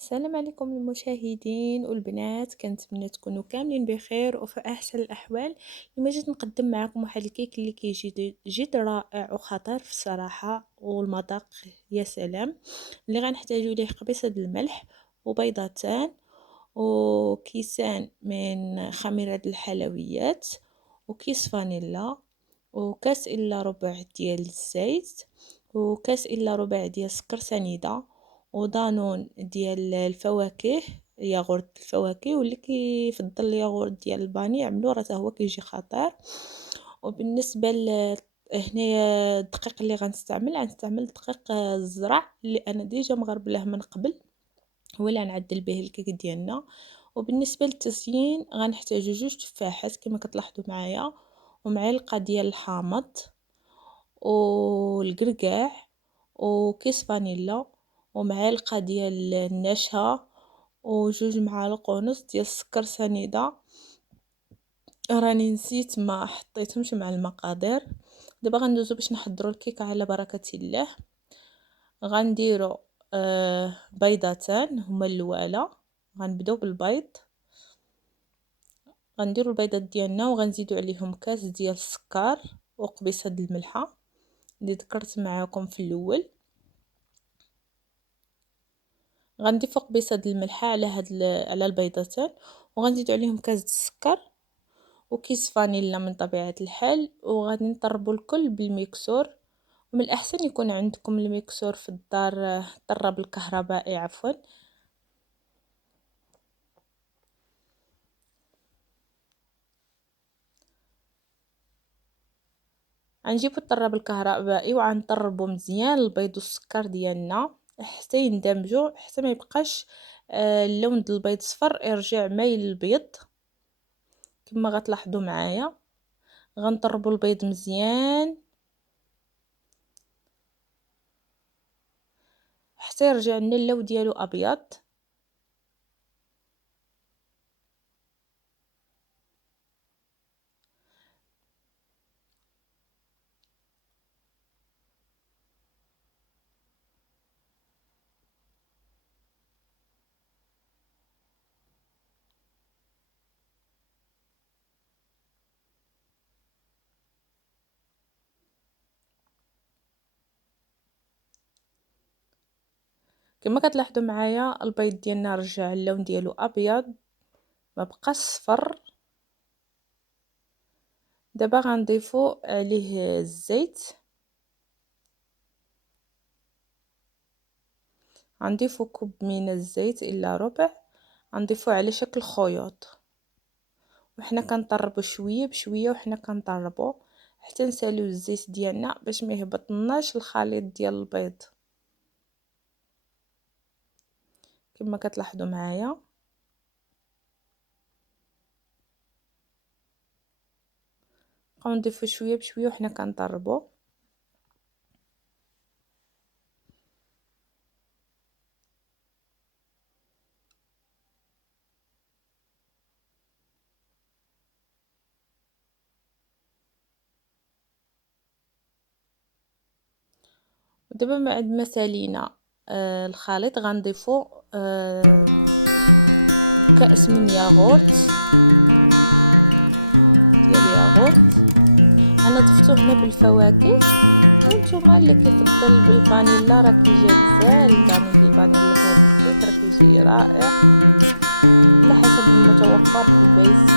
السلام عليكم المشاهدين والبنات، كنتمنى تكونوا كاملين بخير وفي احسن الاحوال. اليوم جيت نقدم معكم واحد الكيك اللي كيجي جد رائع وخطير في الصراحه، والمذاق يا سلام. اللي غنحتاجو ليه قبيصه الملح وبيضتان وكيسان من خميره الحلويات وكيس فانيلا وكاس الا ربع ديال الزيت وكاس الا ربع ديال سكر سنيده ودانون ديال الفواكه، ياغورت الفواكه، واللي كيفضل الياغورت ديال الباني عملو راه هو كيجي خطير. وبالنسبه هنايا الدقيق اللي غنستعمل دقيق الزرع اللي انا ديجا مغربلاه من قبل، ولا نعدل به الكيك ديالنا. وبالنسبه للتزيين غنحتاجو جوج تفاحات كما كتلاحظوا معايا، ومعلقه ديال الحامض والقرقاع وكيس فانيلا ومعلقه ديال النشا وجوج معالق ونص ديال السكر سنيده. راني نسيت ما حطيتهمش مع المقادير. دابا غندوزو باش نحضروا الكيك على بركه الله. غنديروا بيضتان هما الاولى. غنبداو بالبيض، غنديروا البيضات ديالنا وغنزيدوا عليهم كاس ديال السكر وقبيصه د الملحه اللي ذكرت معاكم في الاول. غنضيف قبيصه د الملحه على البيضتان، وغنزيدوا عليهم كاس د السكر وكيس فانيلا من طبيعه الحال، وغادي نطربوا الكل بالميكسور. ومن الاحسن يكون عندكم الميكسور في الدار، الطراب الكهربائي عفوا. غنجيبوا الطراب الكهربائي وغنطربوا مزيان البيض والسكر ديالنا حتى يندمجوا، حتى ما يبقاش اللون ديال البيض صفر يرجع مايل للبيض كما غتلاحظوا معايا. غنطربوا البيض مزيان حتى يرجع لنا اللون ديالو ابيض. كما كتلاحظوا معايا البيض ديالنا رجع اللون ديالو ابيض، ما بقاش صفر. دابا غنضيفوا عليه الزيت، غنضيفوا كوب من الزيت الا ربع، غنضيفوه على شكل خيوط، وحنا كنطربوا شويه بشويه وحنا كنطربوا حتى نساليو الزيت ديالنا باش ما يهبطناش الخليط ديال البيض كما كتلاحظوا معايا. نبقاو نضيفوا شويه بشويه وحنا كنطربوا. ودابا بعد ما سالينا الخليط غنضيفوا كأس من ياغورت. انا ضفتو هنا بالفواكه، نتوما اللي كتفضل بالفانيلا راه كيجي مزال. الفانيلا الكيك راه كيجي رائع على حسب المتوفر في الميز.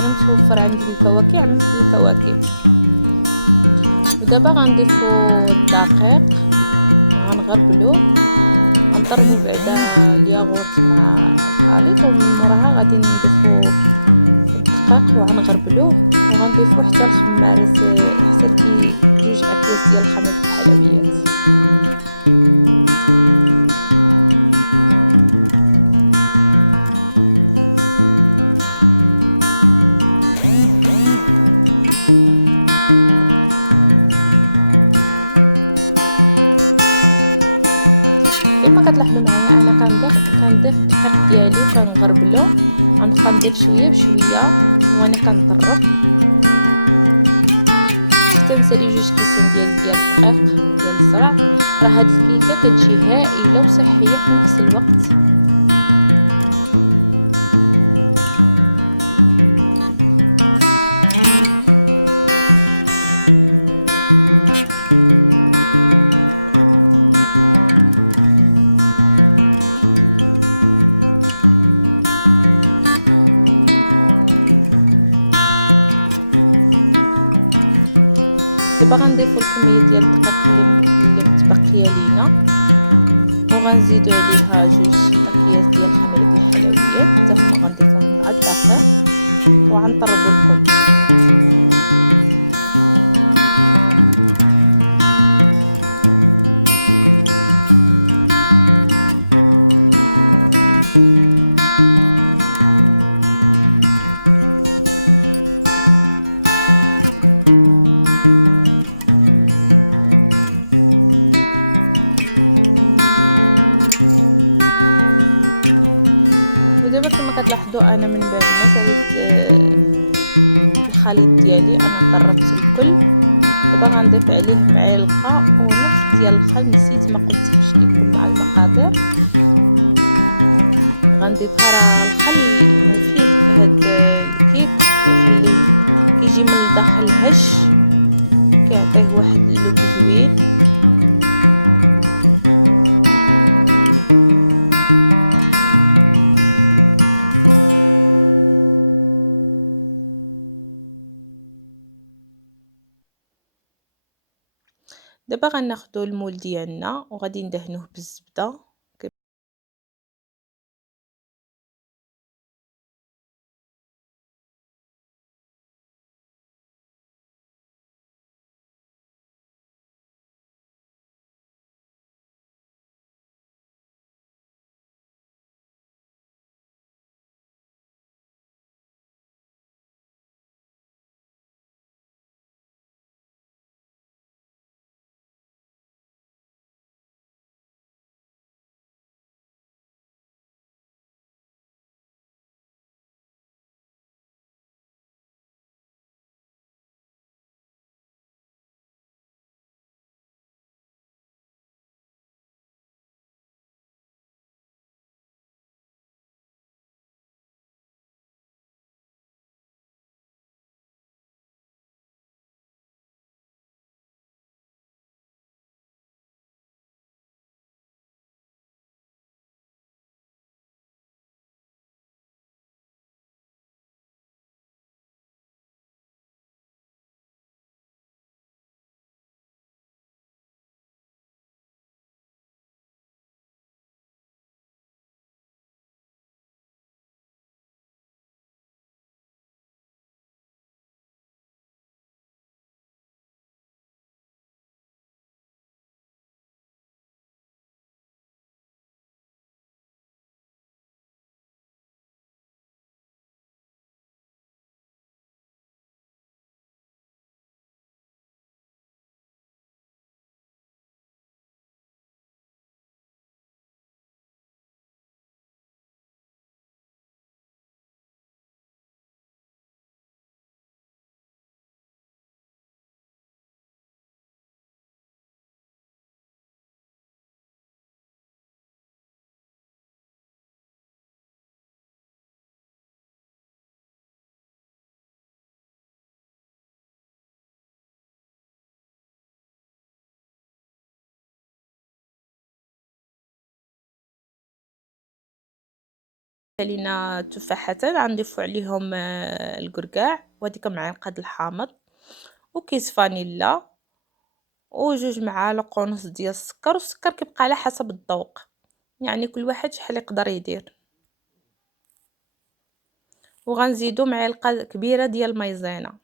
انا متوفر عندي في الفواكه عملت بالفواكه. ودابا غنضيفو الدقيق، غنغربلو، غنضربو بعدا الياغورت مع الخليط، ومن موراها غادي نضيفو الدقيق وغنغربلوه، وغنضيفو حتى الخمارات حتى جوج اكياس ديال خميرة الحلويات. غناخدو المول ديالنا وغادي ندهنوه بالزبدة. لينا تفاحتين غنضيفو عليهم الكركاع وهاديك معلقة د الحامض وكيس فانيلا وجوج معالق ونص ديال السكر، والسكر كيبقى على حسب الذوق، يعني كل واحد شحال يقدر يدير. وغنزيدو معلقة كبيرة ديال المايزينا.